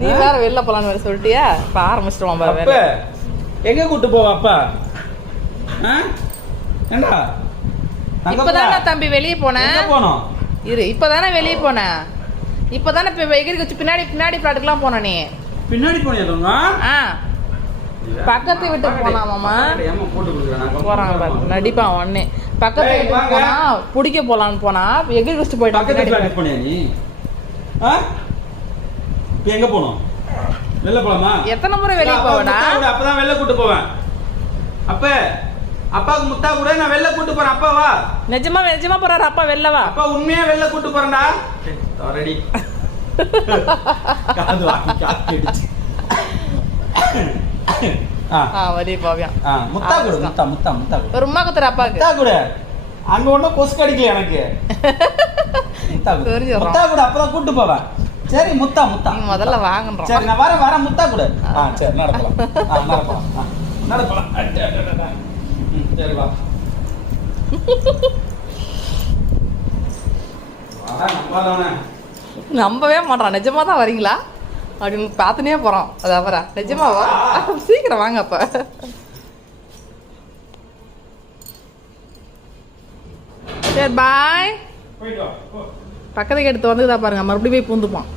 நீ வேற வெளில போலான்னு வேற சொல்லிட்டியா? இப்ப ஆரம்பிச்சிடுவான் பாரு. அப்ப எங்க கூட்டு போவ அப்பா? ஏண்டா இப்பதானே தம்பி வெளியே போனேன். எங்க போனோம்? இரு, இப்பதானே வெளியே போனேன். இப்பதானே எகிரி வச்சு பின்னாடி பிளாட்டுக்குலாம் போன. நீ பின்னாடி போனியா? பக்கத்து வீட்டுக்கு போனா மாமா. போறான் நடிப்பான் ஒண்ணு. பக்கத்து வீட்டுக்கு போனா பிடிக்க போலான்னு போனா எகிரி வச்சுட்டு போயிட்டான். போனியா நீ? எங்க போனோம்? வெளில போலாமா? எத்தனை முறை வெளியே போவடா? அப்பதான் வெளில கூட்டு போவேன். அப்ப அப்பாவுக்கு முத்தா கூட நான் வெளில கூட்டு போறேன். அப்பா வா. நிஜமா போறாரு அப்பா. வெளில வா. அப்பா உண்மையா வெளில கூட்டு போறேன்டா. ரெடி. காது வாங்கி காத்திடுச்சு. வெளியே போவியான். முத்தா கூட முத்தா ஒரு உமா குத்துற அப்பாவுக்கு. முத்தா கூட அங்க ஒண்ணும் கொசு கடிக்கல எனக்கு. முத்தா கூட அப்பதான் கூட்டு போவேன். சரி முத்தா முதல்ல வாங்கணும். சரி நான் வரேன் முத்தா கூட. சரி நடக்கலாம். சரி வா. நம்பவே மாட்டான். நிஜமா தான் வரீங்களா அப்படின்னு பார்த்துனே போறோம். அது அவரா? நிஜமாவா? சீக்கிரம் வாங்க அப்ப. சரி பாய். பக்கத்துக்கு எடுத்து வந்துதான் பாருங்க. மறுபடியும் போய் பூந்துப்பான்.